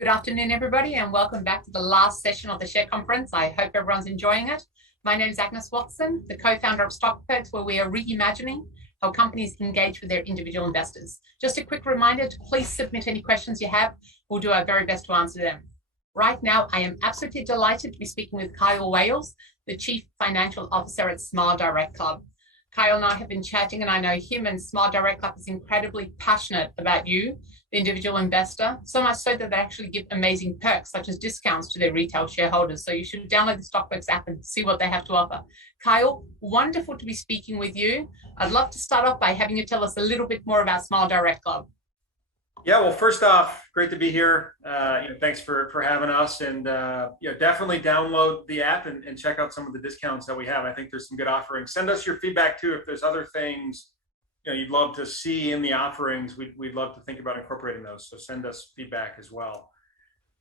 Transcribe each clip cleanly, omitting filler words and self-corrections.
Good afternoon, everybody, and welcome back to the last session of the Share Conference. I hope everyone's enjoying it. My name is Agnes Watson, the co-founder of Stock Perks, where we are reimagining how companies engage with their individual investors. Just a quick reminder to please submit any questions you have. We'll do our very best to answer them. Right now, I am absolutely delighted to be speaking with Kyle Wailes, the Chief Financial Officer at SmileDirectClub. Kyle and I have been chatting, and I know him and SmileDirectClub is incredibly passionate about you, the individual investor, so much so that they actually give amazing perks such as discounts to their retail shareholders. So you should download the StockPerks app and see what they have to offer. Kyle, wonderful to be speaking with you. I'd love to start off by having you tell us a little bit more about SmileDirectClub. Yeah, well, first off, great to be here. Thanks for having us, and definitely download the app and check out some of the discounts that we have. I think there's some good offerings. Send us your feedback too if there's other things you'd love to see in the offerings. We'd love to think about incorporating those. So send us feedback as well.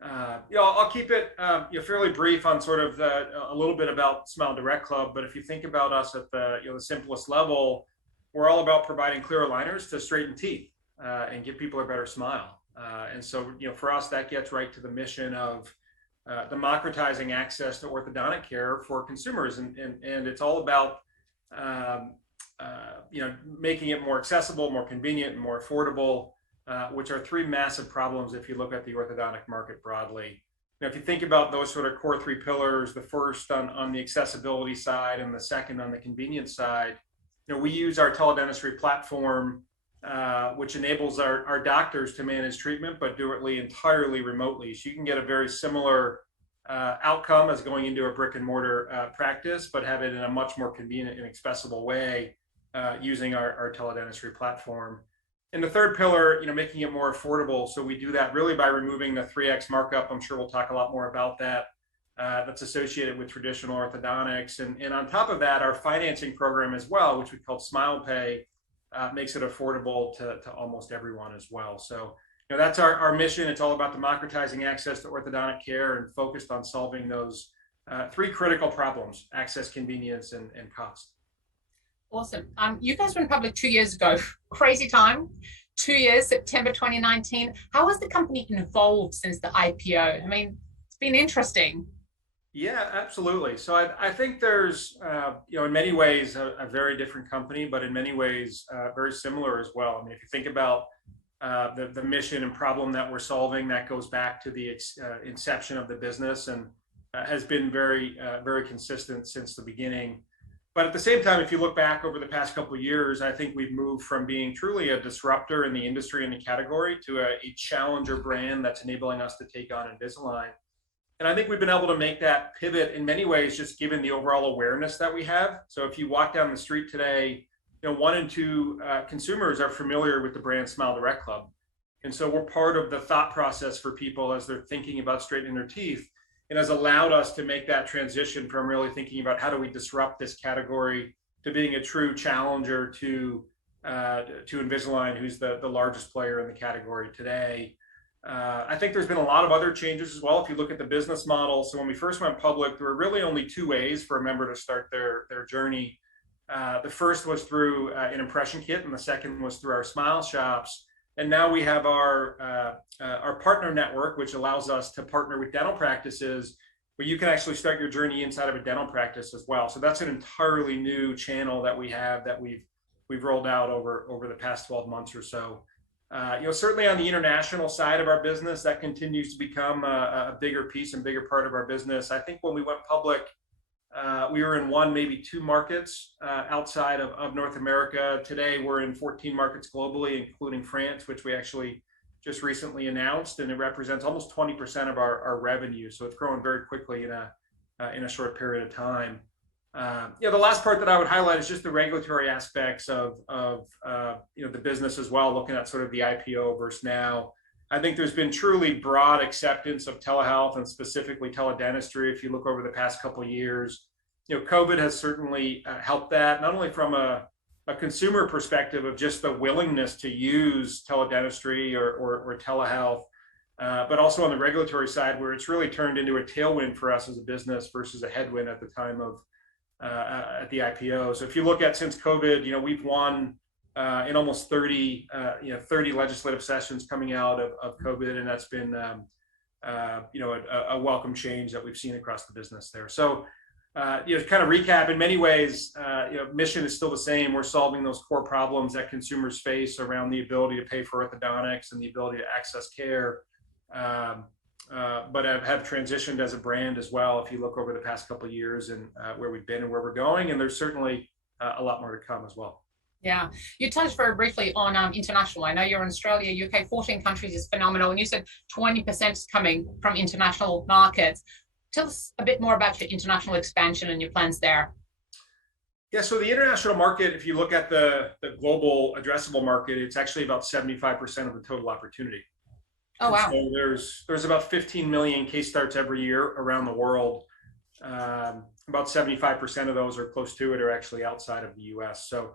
I'll keep it fairly brief on sort of a little bit about SmileDirectClub. But if you think about us at the simplest level, we're all about providing clear aligners to straighten teeth and give people a better smile. And so for us, that gets right to the mission of democratizing access to orthodontic care for consumers, and it's all about making it more accessible, more convenient, and more affordable, which are three massive problems if you look at the orthodontic market broadly. If you think about those sort of core three pillars, the first on the accessibility side and the second on the convenience side, we use our teledentistry platform, which enables our doctors to manage treatment, but do it entirely remotely. So you can get a very similar outcome as going into a brick and mortar practice, but have it in a much more convenient and accessible way using our teledentistry platform. And the third pillar, making it more affordable. So we do that really by removing the 3x markup. I'm sure we'll talk a lot more about that. That's associated with traditional orthodontics. And on top of that, our financing program as well, which we call SmilePay, makes it affordable to almost everyone as well. So that's our mission. It's all about democratizing access to orthodontic care and focused on solving those three critical problems: access, convenience, and cost. Awesome. You guys went public 2 years ago. Crazy time. 2 years, September 2019. How has the company evolved since the IPO? I mean, it's been interesting. Yeah, absolutely. So I think there's, in many ways, a very different company, but in many ways, very similar as well. I mean, if you think about the mission and problem that we're solving, that goes back to the inception of the business and has been very, very consistent since the beginning. But at the same time, if you look back over the past couple of years, I think we've moved from being truly a disruptor in the industry and the category to a challenger brand that's enabling us to take on Invisalign. And I think we've been able to make that pivot in many ways, just given the overall awareness that we have. So if you walk down the street today, 1 in 2 consumers are familiar with the brand SmileDirectClub. And so we're part of the thought process for people as they're thinking about straightening their teeth, and has allowed us to make that transition from really thinking about how do we disrupt this category to being a true challenger to Invisalign, who's the largest player in the category today. I think there's been a lot of other changes as well. If you look at the business model, so when we first went public, there were really only 2 ways for a member to start their journey. The first was through an impression kit, and the second was through our Smile Shops. And now we have our partner network, which allows us to partner with dental practices, where you can actually start your journey inside of a dental practice as well. So that's an entirely new channel that we have that we've rolled out over the past 12 months or so. Certainly on the international side of our business, that continues to become a bigger piece and bigger part of our business. I think when we went public, we were in 1, maybe 2 markets outside of North America. Today, we're in 14 markets globally, including France, which we actually just recently announced, and it represents almost 20% of our revenue. So it's growing very quickly in a short period of time. The last part that I would highlight is just the regulatory aspects of the business as well, looking at sort of the IPO versus now. I think there's been truly broad acceptance of telehealth and specifically teledentistry. If you look over the past couple of years, COVID has certainly helped that, not only from a consumer perspective of just the willingness to use teledentistry or telehealth, but also on the regulatory side, where it's really turned into a tailwind for us as a business versus a headwind at the time of at the IPO. So if you look at since COVID, we've won in almost 30 legislative sessions coming out of COVID, and that's been a welcome change that we've seen across the business there. So, kind of recap, in many ways, mission is still the same. We're solving those core problems that consumers face around the ability to pay for orthodontics and the ability to access care. But have transitioned as a brand as well, if you look over the past couple of years and where we've been and where we're going. And there's certainly a lot more to come as well. Yeah, you touched very briefly on international. I know you're in Australia, UK, 14 countries is phenomenal. And you said 20% is coming from international markets. Tell us a bit more about your international expansion and your plans there. Yeah, so the international market, if you look at the global addressable market, it's actually about 75% of the total opportunity. Oh, wow. So there's about 15 million case starts every year around the world. About 75% of those are close to it are actually outside of the US. So,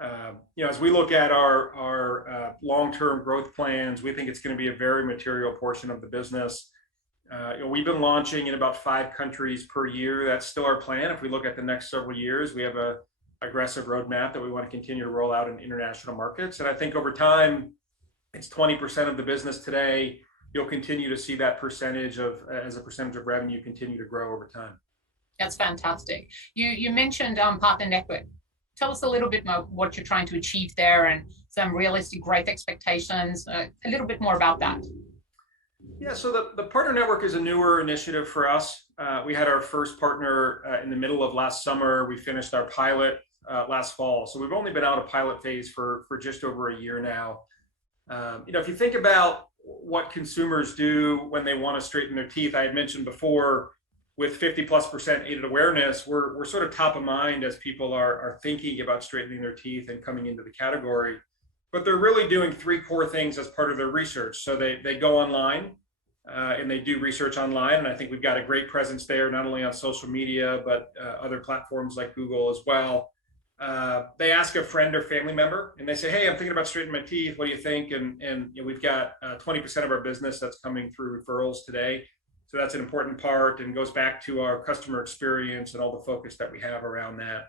as we look at our long-term growth plans, we think it's going to be a very material portion of the business. We've been launching in about 5 countries per year. That's still our plan. If we look at the next several years, we have a aggressive roadmap that we want to continue to roll out in international markets. And I think over time, it's 20% of the business today. You'll continue to see that percentage as a percentage of revenue continue to grow over time. That's fantastic. You mentioned partner network. Tell us a little bit more what you're trying to achieve there and some realistic growth expectations. A little bit more about that. Yeah, so the partner network is a newer initiative for us. We had our first partner in the middle of last summer. We finished our pilot last fall. So we've only been out of pilot phase for just over a year now. If you think about what consumers do when they want to straighten their teeth, I had mentioned before, with 50+% aided awareness, we're sort of top of mind as people are thinking about straightening their teeth and coming into the category. But they're really doing 3 core things as part of their research. So they go online and they do research online. And I think we've got a great presence there, not only on social media, but other platforms like Google as well. They ask a friend or family member and they say, hey, I'm thinking about straightening my teeth. What do you think? And we've got 20% of our business that's coming through referrals today. So that's an important part and goes back to our customer experience and all the focus that we have around that.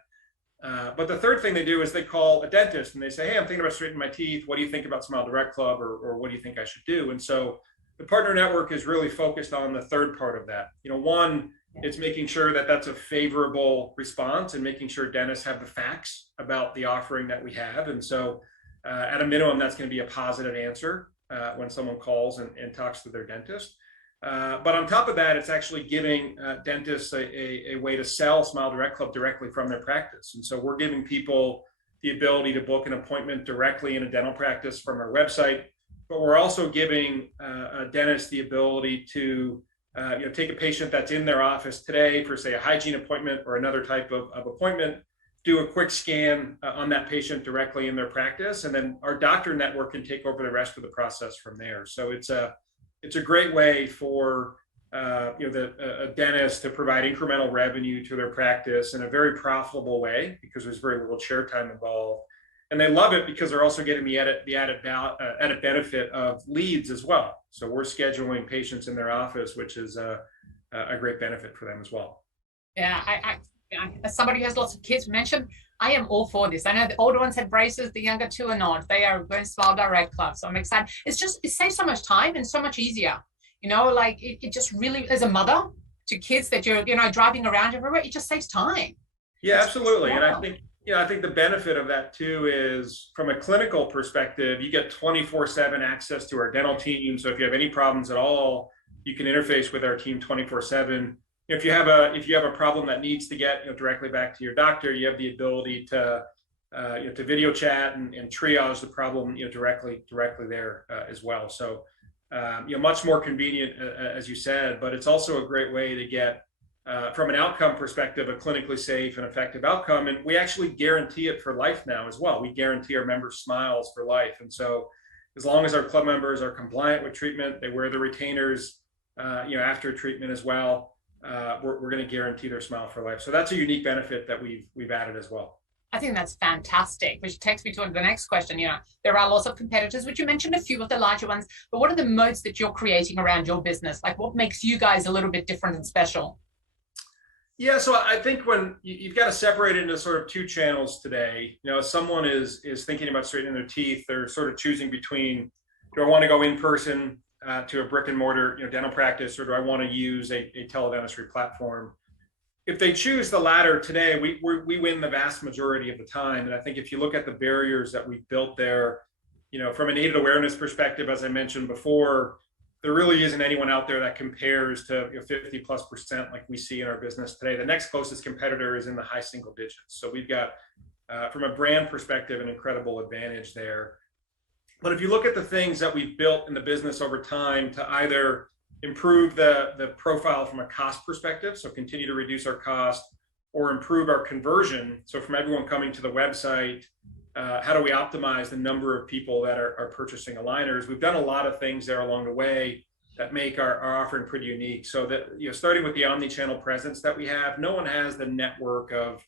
But the third thing they do is they call a dentist and they say, hey, I'm thinking about straightening my teeth. What do you think about SmileDirectClub or what do you think I should do? And so the partner network is really focused on the third part of that. One, it's making sure that that's a favorable response and making sure dentists have the facts about the offering that we have. And so at a minimum, that's going to be a positive answer when someone calls and talks to their dentist. But on top of that, it's actually giving dentists a way to sell SmileDirectClub directly from their practice. And so we're giving people the ability to book an appointment directly in a dental practice from our website, but we're also giving dentists the ability to take a patient that's in their office today for, say, a hygiene appointment or another type of appointment, do a quick scan on that patient directly in their practice, and then our doctor network can take over the rest of the process from there. So it's a great way for a dentist to provide incremental revenue to their practice in a very profitable way because there's very little chair time involved. And they love it because they're also getting the added benefit of leads as well. So we're scheduling patients in their office, which is a great benefit for them as well. Yeah, I as somebody who has lots of kids mentioned, I am all for this. I know the older ones had braces, the younger 2 are not. They are going SmileDirectClub, so I'm excited. It saves so much time and so much easier. It just really, as a mother to kids that you're driving around everywhere, it just saves time. Yeah, absolutely. And I think the benefit of that too is from a clinical perspective, you get 24/7 access to our dental team. So if you have any problems at all, you can interface with our team 24/7. If you have a problem that needs to get directly back to your doctor, you have the ability to video chat and triage the problem directly there as well. So much more convenient, as you said, but it's also a great way to get from an outcome perspective, a clinically safe and effective outcome. And we actually guarantee it for life now as well. We guarantee our members smiles for life. And so as long as our club members are compliant with treatment, they wear the retainers after treatment as well, we're going to guarantee their smile for life. So that's a unique benefit that we've added as well. I think that's fantastic, which takes me to the next question. There are lots of competitors, which you mentioned a few of the larger ones, but what are the moats that you're creating around your business? Like what makes you guys a little bit different and special? Yeah, so I think when you've got to separate it into sort of 2 channels today. If someone is thinking about straightening their teeth, they're sort of choosing between, do I want to go in person to a brick and mortar dental practice, or do I want to use a teledentistry platform? If they choose the latter today, we win the vast majority of the time. And I think if you look at the barriers that we've built there, from an aided awareness perspective, as I mentioned before, there really isn't anyone out there that compares to 50+% like we see in our business today. The next closest competitor is in the high single digits. So we've got, from a brand perspective, an incredible advantage there. But if you look at the things that we've built in the business over time to either improve the profile from a cost perspective, so continue to reduce our cost, or improve our conversion, so from everyone coming to the website, how do we optimize the number of people that are purchasing aligners? We've done a lot of things there along the way that make our offering pretty unique. So that, starting with the omni-channel presence that we have, no one has the network of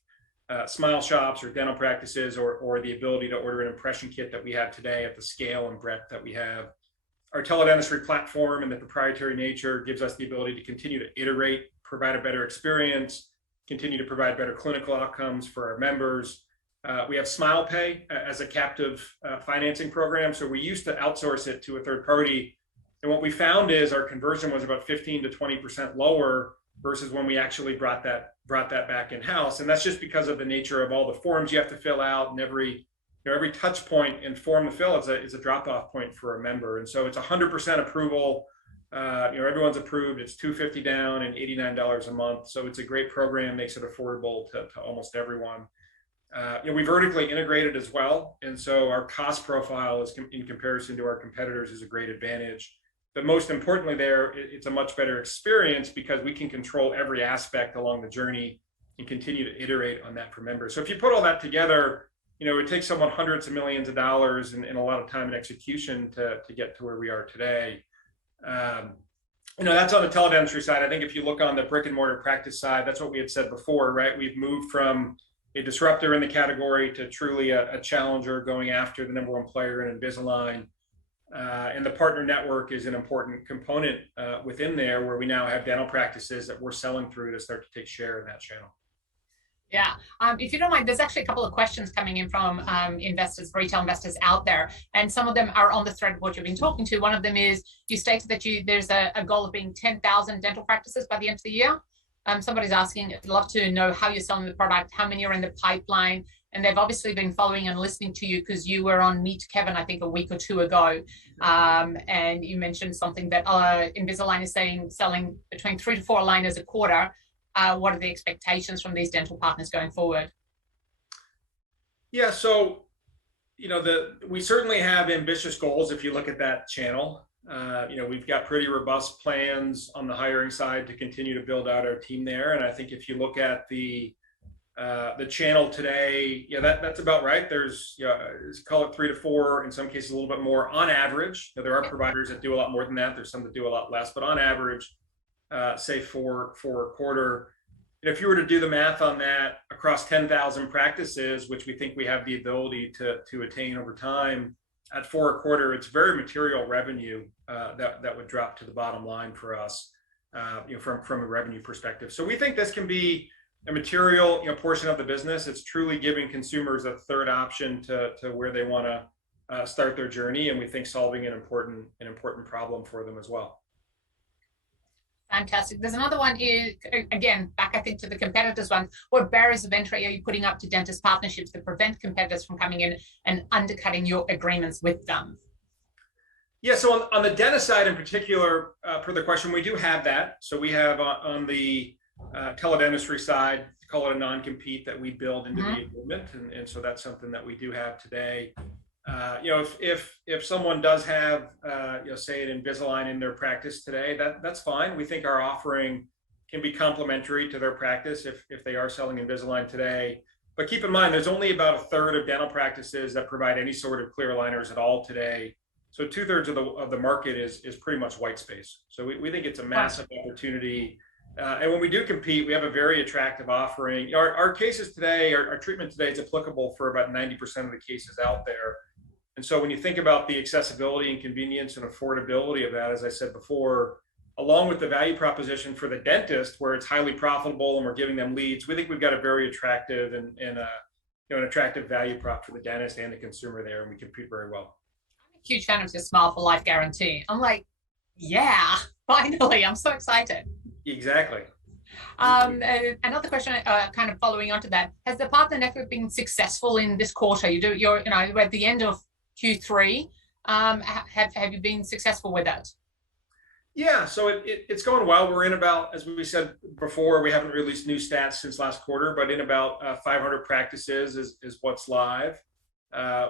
smile shops or dental practices or the ability to order an impression kit that we have today at the scale and breadth that we have. Our teledentistry platform and the proprietary nature gives us the ability to continue to iterate, provide a better experience, continue to provide better clinical outcomes for our members. We have SmilePay as a captive financing program. So we used to outsource it to a third party. And what we found is our conversion was about 15 to 20% lower versus when we actually brought that back in-house. And that's just because of the nature of all the forms you have to fill out, and every touch point and form to fill is a drop-off point for a member. And so it's 100% approval. Everyone's approved. It's $250 down and $89 a month. So it's a great program, makes it affordable to almost everyone. We vertically integrated as well. And so our cost profile is in comparison to our competitors is a great advantage. But most importantly it's a much better experience because we can control every aspect along the journey and continue to iterate on that for members. So if you put all that together, it takes someone hundreds of millions of dollars and a lot of time and execution to get to where we are today. That's on the teledentistry side. I think if you look on the brick and mortar practice side, that's what we had said before, right? We've moved from a disruptor in the category to truly a challenger going after the number one player in Invisalign. And the partner network is an important component within there, where we now have dental practices that we're selling through to start to take share in that channel. Yeah, if you don't mind, there's actually a couple of questions coming in from investors, retail investors out there, and some of them are on the thread of what you've been talking to. One of them is, you stated that there's a goal of being 10,000 dental practices by the end of the year. Somebody's asking, I'd love to know how you're selling the product, how many are in the pipeline, and they've obviously been following and listening to you because you were on Meet Kevin, I think, a week or two ago, and you mentioned something that Invisalign is selling between 3 to 4 aligners a quarter. What are the expectations from these dental partners going forward? Yeah, so we certainly have ambitious goals if you look at that channel. We've got pretty robust plans on the hiring side to continue to build out our team there. And I think if you look at the channel today, that's about right. There's, call it 3 to 4, in some cases a little bit more on average. There are providers that do a lot more than that. There's some that do a lot less, but on average, say 4 a quarter. And if you were to do the math on that across 10,000 practices, which we think we have the ability to attain over time, at 4 a quarter, it's very material revenue that would drop to the bottom line for us, from a revenue perspective. So we think this can be a material portion of the business. It's truly giving consumers a third option to where they want to start their journey, and we think solving an important problem for them as well. Fantastic. There's another one here, again, back I think to the competitors one. What barriers of entry are you putting up to dentist partnerships that prevent competitors from coming in and undercutting your agreements with them? Yeah, so on the dentist side in particular, per the question, we do have that. So we have on the teledentistry side, call it a non-compete that we build into the agreement. And so that's something that we do have today. If someone does have, say an Invisalign in their practice today, that's fine. We think our offering can be complementary to their practice if they are selling Invisalign today. But keep in mind, there's only about a third of dental practices that provide any sort of clear aligners at all today. So 2/3 of the market is pretty much white space. So we think it's a massive opportunity. And when we do compete, we have a very attractive offering. Our cases today, our treatment today is applicable for about 90% of the cases out there. And so when you think about the accessibility and convenience and affordability of that, as I said before, along with the value proposition for the dentist, where it's highly profitable and we're giving them leads, we think we've got a very attractive and an attractive value prop for the dentist and the consumer there, and we compete very well. I'm a huge fan of your Smile for Life guarantee. I'm like, Yeah, finally, I'm so excited. Exactly. Another question, kind of following on to that, has the partner network been successful in this quarter? We're at the end of Q3. Have you been successful with that? Yeah, so it's going well. We're in about, as we said before, we haven't released new stats since last quarter, but in about 500 practices is what's live.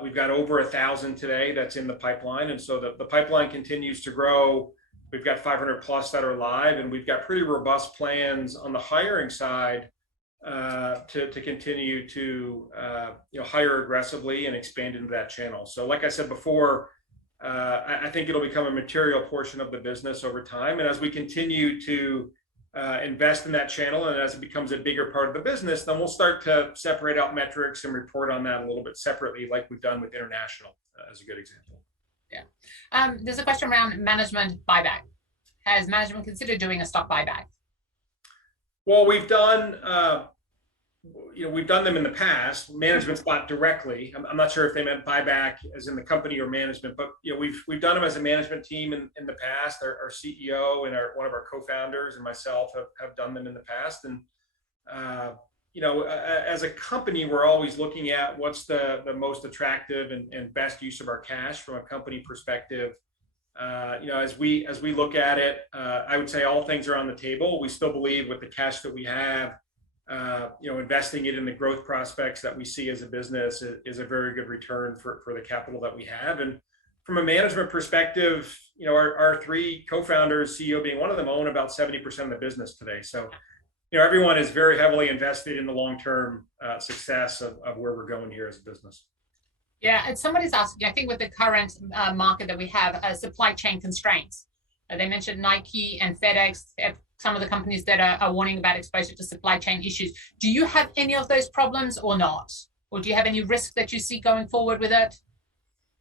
We've got over 1,000 today that's in the pipeline. And so the pipeline continues to grow. We've got 500 plus that are live, and we've got pretty robust plans on the hiring side to continue to hire aggressively and expand into that channel. So like I said before, I think it'll become a material portion of the business over time. And as we continue to invest in that channel, and as it becomes a bigger part of the business, then we'll start to separate out metrics and report on that a little bit separately, like we've done with international, as a good example. Yeah. There's a question around management buyback. Has management considered doing a stock buyback? Well, we've done them in the past. Management's bought directly. I'm not sure if they meant buyback as in the company or management, but we've done them as a management team in the past. Our CEO and one of our co-founders and myself have done them in the past. And as a company, we're always looking at what's the most attractive and best use of our cash from a company perspective. As we look at it, I would say all things are on the table. We still believe with the cash that we have, investing it in the growth prospects that we see as a business is a very good return for the capital that we have. And from a management perspective, our three co-founders, CEO being one of them, own about 70% of the business today. So, everyone is very heavily invested in the long-term success of where we're going here as a business. Yeah, and somebody's asking, I think with the current market that we have, supply chain constraints. They mentioned Nike and FedEx, some of the companies that are warning about exposure to supply chain issues. Do you have any of those problems or not? Or do you have any risk that you see going forward with it?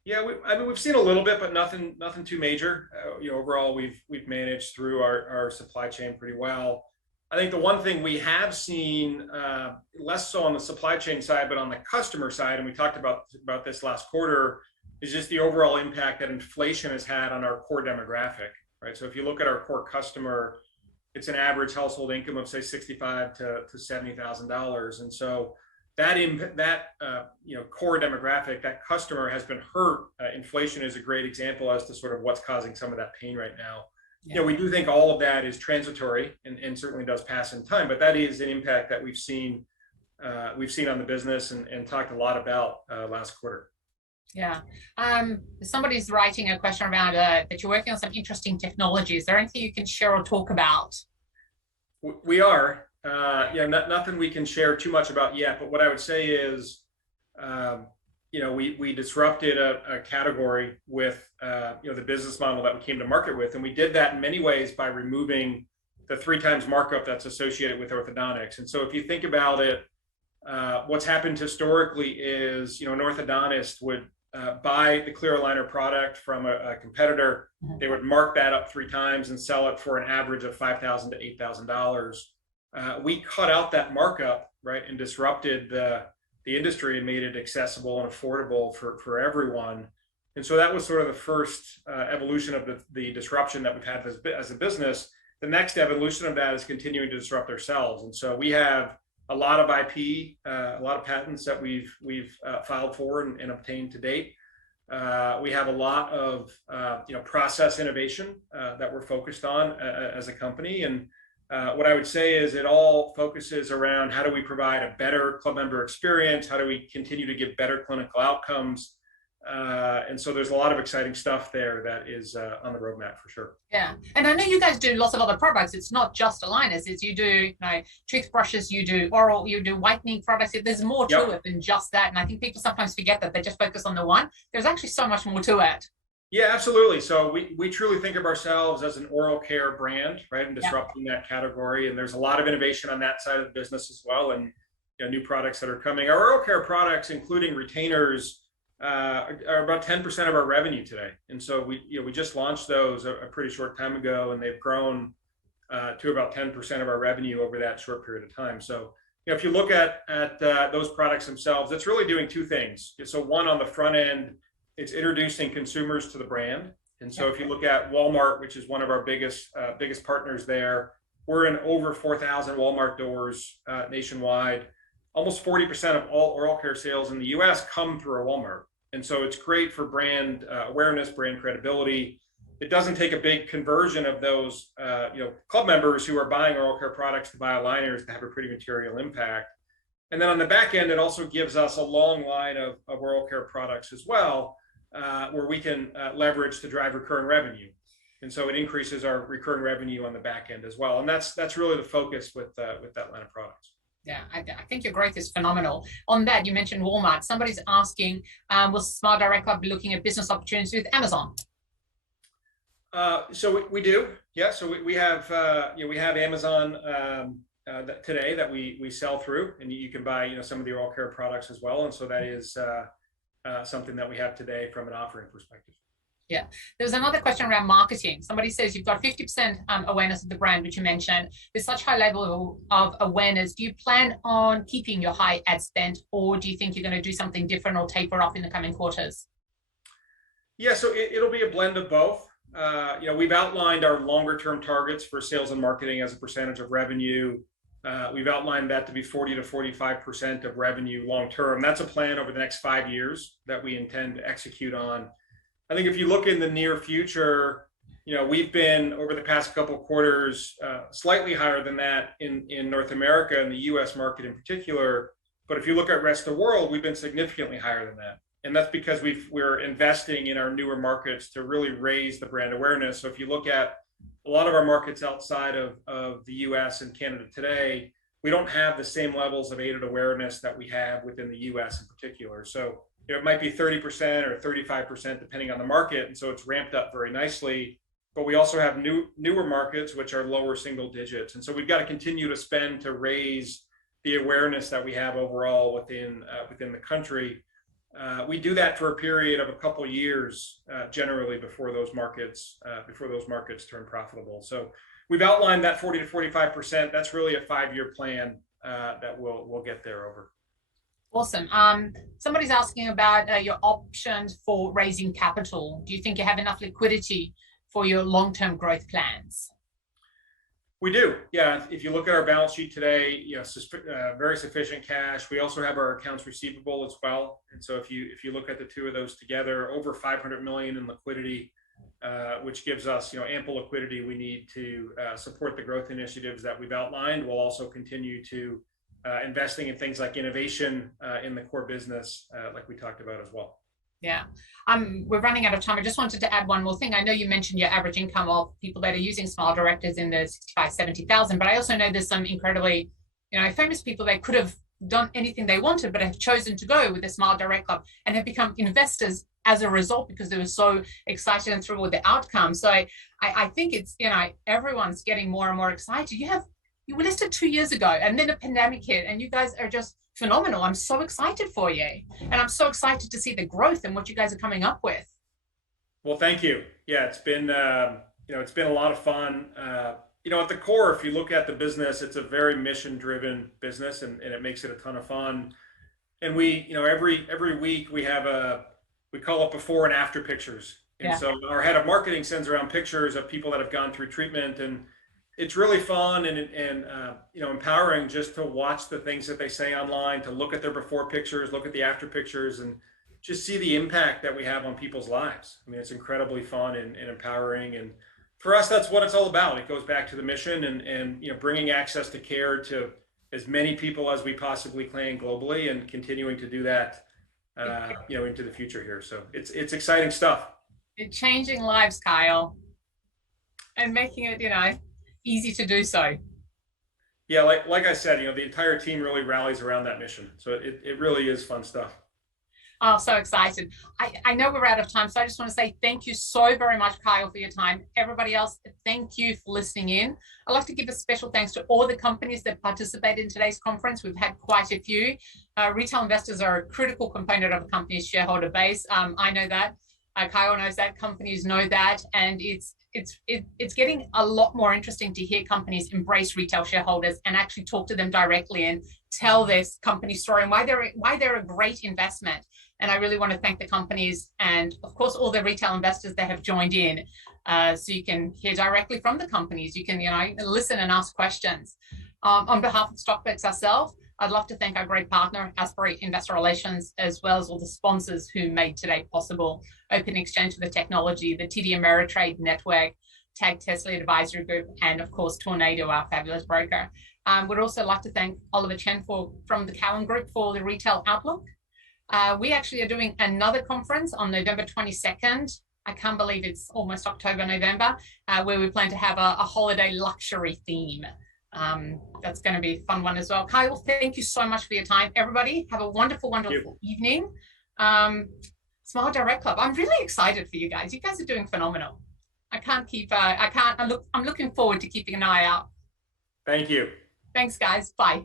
Yeah, we've seen a little bit, but nothing too major. Overall, we've managed through our supply chain pretty well. I think the one thing we have seen, less so on the supply chain side, but on the customer side, and we talked about this last quarter, is just the overall impact that inflation has had on our core demographic, right? So if you look at our core customer, it's an average household income of say $65,000 to $70,000, and so that core demographic, that customer has been hurt. Inflation is a great example as to sort of what's causing some of that pain right now. Yeah. We do think all of that is transitory and certainly does pass in time, but that is an impact that we've seen on the business and talked a lot about last quarter. Yeah. Somebody's writing a question around that you're working on some interesting technology. Is there anything you can share or talk about? We are. Nothing we can share too much about yet, but what I would say is, we disrupted a category with the business model that we came to market with, and we did that in many ways by removing the 3 times markup that's associated with orthodontics. And so if you think about it, what's happened historically is an orthodontist would buy the clear aligner product from a competitor. Mm-hmm. They would mark that up 3 times and sell it for an average of $5,000 to $8,000. We cut out that markup, right, and disrupted the industry and made it accessible and affordable for everyone. And so that was sort of the first evolution of the disruption that we've had as a business. The next evolution of that is continuing to disrupt ourselves. And so we have a lot of IP, a lot of patents that we've filed for and obtained to date. We have a lot of process innovation that we're focused on as a company. And what I would say is it all focuses around how do we provide a better club member experience? How do we continue to give better clinical outcomes? And so there's a lot of exciting stuff there that is on the roadmap for sure. Yeah, and I know you guys do lots of other products. It's not just aligners. It's you do toothbrushes, you do oral, you do whitening products. There's more to it than just that. And I think people sometimes forget that they just focus on the one. There's actually so much more to it. Yeah, absolutely. So we truly think of ourselves as an oral care brand, right, and disrupting that category. And there's a lot of innovation on that side of the business as well, and new products that are coming. Our oral care products, including retainers, are about 10% of our revenue today. And so we just launched those a pretty short time ago, and they've grown to about 10% of our revenue over that short period of time. So if you look at those products themselves, it's really doing 2 things. So one, on the front end, it's introducing consumers to the brand. And so if you look at Walmart, which is one of our biggest partners there, we're in over 4,000 Walmart doors nationwide. Almost 40% of all oral care sales in the US come through a Walmart. And so it's great for brand awareness, brand credibility. It doesn't take a big conversion of those club members who are buying oral care products to buy aligners to have a pretty material impact. And then on the back end, it also gives us a long line of oral care products as well, where we can leverage to drive recurring revenue. And so it increases our recurring revenue on the back end as well. And that's really the focus with that line of products. Yeah, I think your growth is phenomenal. On that, you mentioned Walmart. Somebody's asking, will SmileDirectClub be looking at business opportunities with Amazon? So we do, yeah. So we have Amazon today that we sell through, and you can buy some of the oral care products as well. And so that is something that we have today from an offering perspective. Yeah. There's another question around marketing. Somebody says you've got 50% awareness of the brand, which you mentioned. With such high level of awareness, do you plan on keeping your high ad spend, or do you think you're going to do something different or taper off in the coming quarters? Yeah, so it'll be a blend of both. We've outlined our longer term targets for sales and marketing as a percentage of revenue. We've outlined that to be 40 to 45% of revenue long term. That's a plan over the next 5 years that we intend to execute on. I think if you look in the near future, we've been over the past couple of quarters slightly higher than that in North America and the US market in particular. But if you look at rest of the world, we've been significantly higher than that. And that's because we're investing in our newer markets to really raise the brand awareness. So if you look at a lot of our markets outside of the US and Canada today, we don't have the same levels of aided awareness that we have within the US in particular. So it might be 30% or 35% depending on the market. And so it's ramped up very nicely. But we also have newer markets, which are lower single digits. And so we've got to continue to spend to raise the awareness that we have overall within the country. We do that for a period of a couple of years, generally before those markets turn profitable. So we've outlined that 40 to 45%. That's really a 5-year plan that we'll get there over. Awesome. Somebody's asking about your options for raising capital. Do you think you have enough liquidity for your long-term growth plans? We do. Yeah. If you look at our balance sheet today, very sufficient cash. We also have our accounts receivable as well. And so if you look at the two of those together, over $500 million in liquidity, which gives us ample liquidity we need to support the growth initiatives that we've outlined. We'll also continue to investing in things like innovation in the core business, like we talked about as well. Yeah. We're running out of time. I just wanted to add one more thing. I know you mentioned your average income of people that are using SmileDirect is in the 65, 70,000, but I also know there's some incredibly, famous people that could have done anything they wanted, but have chosen to go with the SmileDirectClub and have become investors as a result because they were so excited and thrilled with the outcome. So I think it's, everyone's getting more and more excited. You were listed 2 years ago and then a pandemic hit and you guys are just phenomenal. I'm so excited for you. And I'm so excited to see the growth and what you guys are coming up with. Well, thank you. Yeah, it's been a lot of fun. At the core, if you look at the business, it's a very mission-driven business and it makes it a ton of fun. And we, every week we call it before and after pictures. And so our head of marketing sends around pictures of people that have gone through treatment, and it's really fun and empowering just to watch the things that they say online, to look at their before pictures, look at the after pictures, and just see the impact that we have on people's lives. I mean, it's incredibly fun and empowering. And for us, that's what it's all about. It goes back to the mission and bringing access to care to as many people as we possibly can globally, and continuing to do that, into the future here. So it's exciting stuff. It's changing lives, Kyle, and making it, easy to do so. Yeah, like I said, the entire team really rallies around that mission. So it really is fun stuff. Oh, so excited. I know we're out of time, so I just want to say thank you so very much, Kyle, for your time. Everybody else, thank you for listening in. I'd like to give a special thanks to all the companies that participated in today's conference. We've had quite a few. Retail investors are a critical component of a company's shareholder base. I know that. Kyle knows that. Companies know that. And it's it's getting a lot more interesting to hear companies embrace retail shareholders and actually talk to them directly and tell this company story and why they're a great investment. And I really want to thank the companies and, of course, all the retail investors that have joined in. So you can hear directly from the companies. You can, listen and ask questions. On behalf of Stockpex ourselves, I'd love to thank our great partner, Asbury Investor Relations, as well as all the sponsors who made today possible. Open Exchange for the technology, the TD Ameritrade Network, Tag Tesla Advisory Group, and of course, Tornado, our fabulous broker. We'd also like to thank Oliver Chen from the Cowen Group for the Retail Outlook. We actually are doing another conference on November 22nd. I can't believe it's almost October, November, where we plan to have a holiday luxury theme. That's going to be a fun one as well. Kyle, thank you so much for your time. Everybody, have a wonderful, wonderful evening. SmileDirectClub, I'm really excited for you guys. You guys are doing phenomenal. I'm looking forward to keeping an eye out. Thank you. Thanks, guys. Bye.